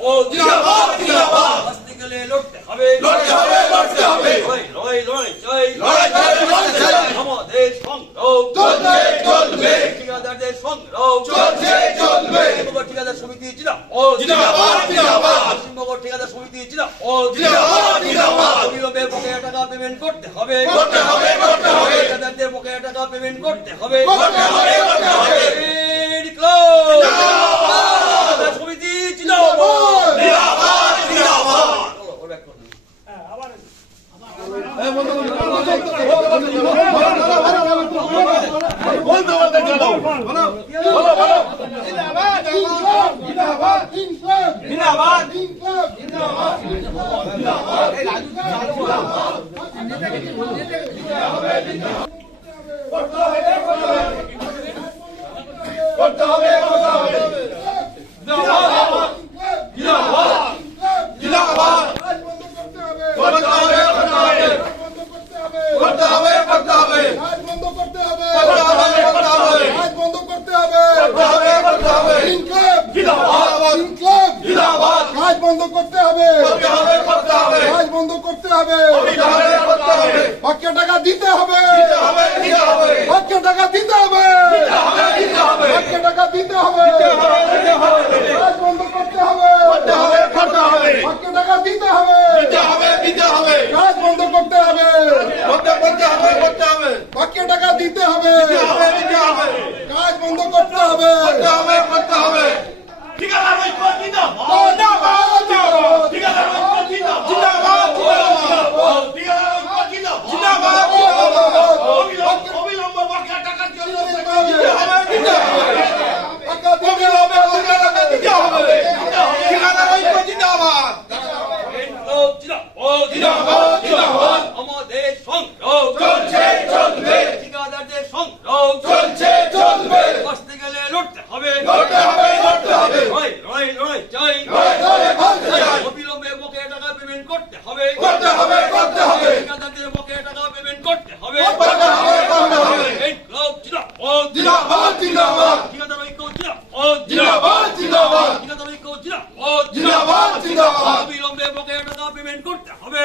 ও জিন্দাবাদ জিন্দাবাদ আসতে গেলে লড়তে হবে লড়তে হবে লড়তে হবে লড়াই লড়াই চাই লড়াই চাই আমাদের সংগ্রাম চলবে চলবে ঠিকাদারদের সংগ্রাম চলছে চলবে ঠিকাদার সমিতি জিন্দাবাদ জিন্দাবাদ পশ্চিমবঙ্গ ঠিকাদার সমিতি জিন্দাবাদ জিন্দাবাদ অবিলম্বে বকেয়া টাকা পেমেন্ট করতে হবে ঠিকাদারদের বকেয়া টাকা পেমেন্ট করতে হবে সমিতি জিন্দাবাদ জিন্দাবাদ জিন্দাবাদ বন্ধ করতে হবে কাজ বন্ধ করতে হবে বাকি টাকা দিতে হবে বাকি টাকা দিতে হবে বাকি টাকা দিতে হবে কাজ বন্ধ করতে হবে বাকি টাকা দিতে হবে কাজ বন্ধ করতে হবে বাকি টাকা দিতে হবে কাজ বন্ধ করতে হবে ঠিকাদার ঐক্য জিন্দাবাদ ঠিকাদার ঐক্য জিন্দাবাদ ঠিকাদার ঐক্য জিন্দাবাদ অবিলম্ব বকেয়া টাকার জন্য ঠিকাদার ঐক্য জিন্দাবাদ আমাদের সংগ্রাম চলছে চলবে ঠিকাদারদের সংগ্রাম চলছে চলবে আসতে গেলে লড়তে হবে অবিলম্বে বকেয়া টাকা পেমেন্ট করতে হবে ঠিকাদারদের বকেয়া টাকা পেমেন্ট করতে হবে ঠিকাদার ঐক্য ঠিকাদার ঐক্য অবিলম্বে বকেয়া টাকা পেমেন্ট করতে হবে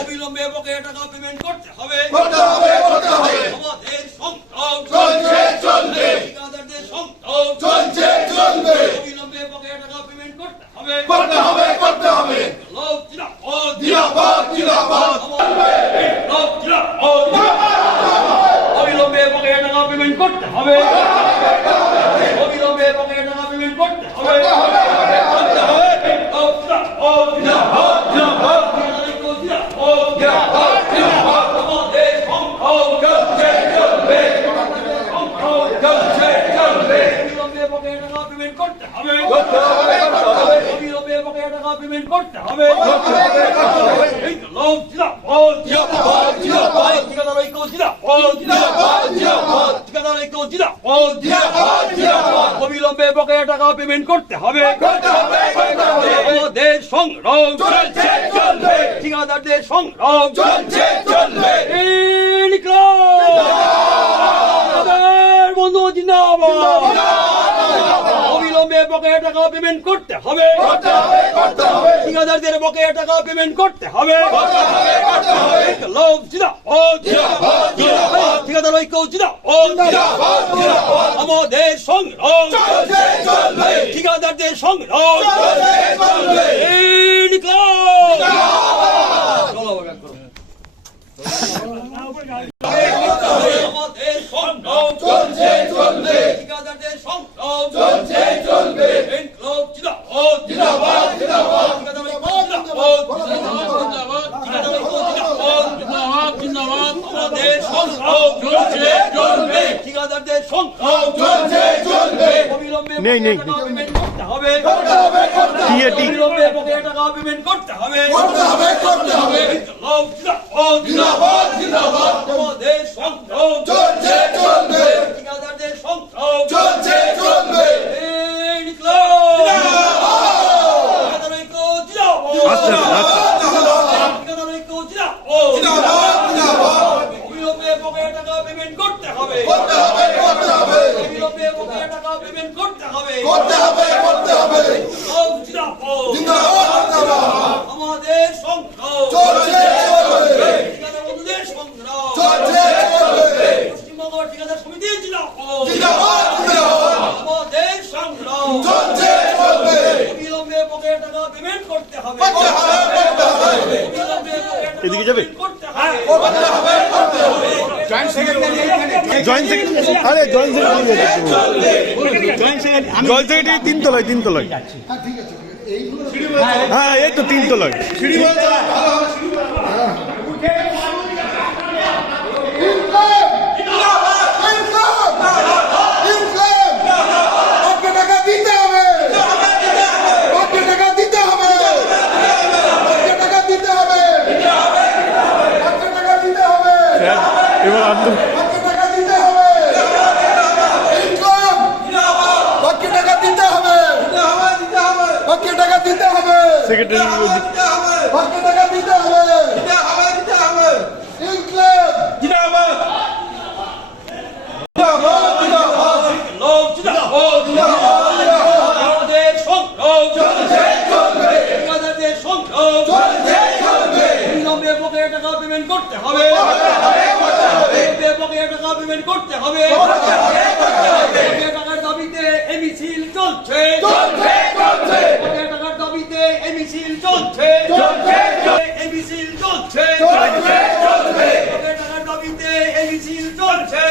অবিলম্বে বকেয়া টাকা পেমেন্ট করতে হবে আমাদের সংগ্রাম চলছে চলবে ঠিকাদারদের সংগ্রাম চলছে চলবে অবিলম্বে বকেয়া টাকা পেমেন্ট করতে হবে অবিলম্বে বকেয়া টাকা পেমেন্ট করতে হবে অবিলম্বে বকেয়া টাকা পেমেন্ট করতে হবে পেমেন্ট করতে হবে ঠিকাদার ঐক্য অবিলম্বে বকেয়া টাকা পেমেন্ট করতে হবে আমাদের সংগ্রাম চলছে চলবে ঠিকাদারদের সংগ্রাম চলছে চলবে বন্ধু জিন্দাবাদ অবিলম্বে বকেয়া টাকা পেমেন্ট করতে হবে ঠিকাদারদের বকেয়া টাকা পেমেন্ট করতে হবে ঠিকাদার ঐক্য আমাদের সংগ্রাম ঠিকাদারদের সংগ্রাম আমাদের সংগ্রাম চলছে চলবে ঠিকাদারদের সংগ্রাম চলছে চলবে জিন্দাবাদ জিন্দাবাদ আমাদের সংগ্রাম চলছে চলবে ঠিকাদারদের সংগ্রাম চলছে চলবে অবিলম্বে পেমেন্ট করতে হবে অবিলম্বে বকেয়া টাকা পেমেন্ট করতে হবে জিন্দাবাদ জিন্দাবাদ আমাদের সংগ্রাম চলছে চলবে ঠিকাদারদের সংগ্রাম চলছে চলবে অবিলম্বে বকেয়া টাকা পেমেন্ট করতে হবে অবিলম্বে বকেয়া টাকা পেমেন্ট করতে হবে পেমেন্ট করতে হবে। এদিকে যাবে? করতে হবে। জয়েন্ট সেক্রেটারি আরে জয়েন্ট সেক্রেটারি তিনতলায় হ্যাঁ ঠিক আছে এইগুলো হ্যাঁ এই তো তিনতলায় এবার আব্দুল সেক্রেটারি আমাদের সংগ্রাম ঠিকাদারদের সংগ্রাম বিলম্বে বকেয়া টাকা পেমেন্ট করতে হবে। বিলম্বে বকেয়া টাকা পেমেন্ট করতে হবে। বকেয়া টাকার দাবিতে এই মিছিল চলছে। বকেয়া টাকার দাবিতে এই মিছিল চলছে। এই মিছিল চলছে। বকেয়া টাকার দাবিতে এই মিছিল চলছে।